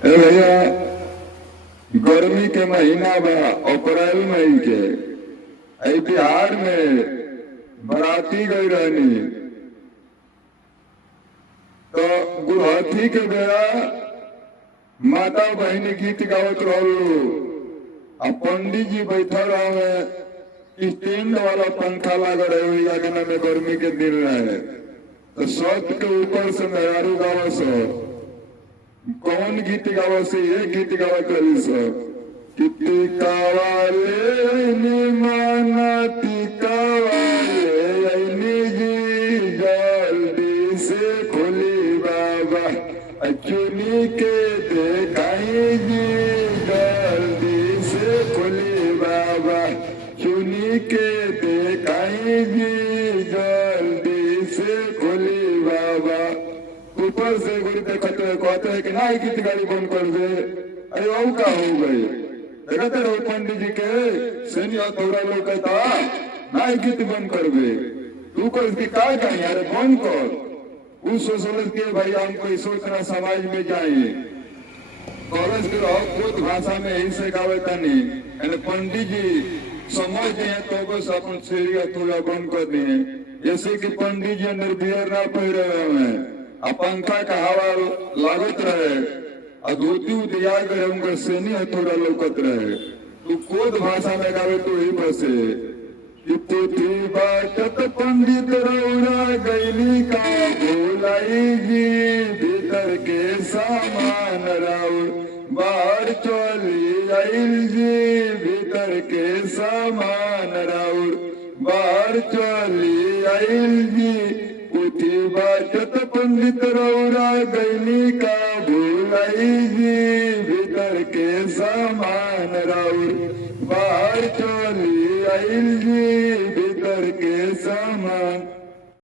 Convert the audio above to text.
ए भैया, गर्मी के महीना बा, अप्रैल मई के बिहार में बराती गई रहनी तो गुरहथी के बेड़ा माता बहनी गीत गावत रहलू आ पंडित जी बैठल रहे, स्टैंड वाला पंखा लगा रहे लगना में गर्मी के दिन रहे तो छत के ऊपर से मेहरारू गावत सो। कौन गीत गावत से? ये गीत गावत रही सो कि टीका वाले माना टीका वाले जी जल्दी से खोली बाबा चुनी के देखाई जी जल्दी से खोली बाबा चुनी के देखाई जी जल्दी से खोली बाबा। ऊपर से गुरु कहते हैं कि ना गीत गाड़ी बंद कर दे। अरे वो का हो गई? देखते रहो पंडित जी के सैनिया थोड़ा लोग कहता ना गीत बंद कर दे। तू कर इसकी काय कहीं अरे बंद कर। उस सोच के भाई हमको सोचना समाज में जाए कॉलेज के रहो खुद भाषा में यही से गावे तनी पंडित जी समझते हैं तो बस अपन सीढ़िया थोड़ा बंद कर दिए। जैसे कि पंडित जी निर्भर ना पह रहे हैं पंखा का हवा लागत रहे धोती उदिया करे उनका सेनी थोड़ा लौकत रहे। तू कोद भाषा में गावे तो ही बसे पोथी बाटत पंडित रौरा गैली का भोलाई जी भीतर के सामान राउर बाहर चली आइल जी भीतर के सामान राउर बाहर चली आइल जी। पोथी बाटत पंडित रौरा गैली का भोलाई जी भीतर के सामान राउर बाहर चली आइल जी भीतर के सामान।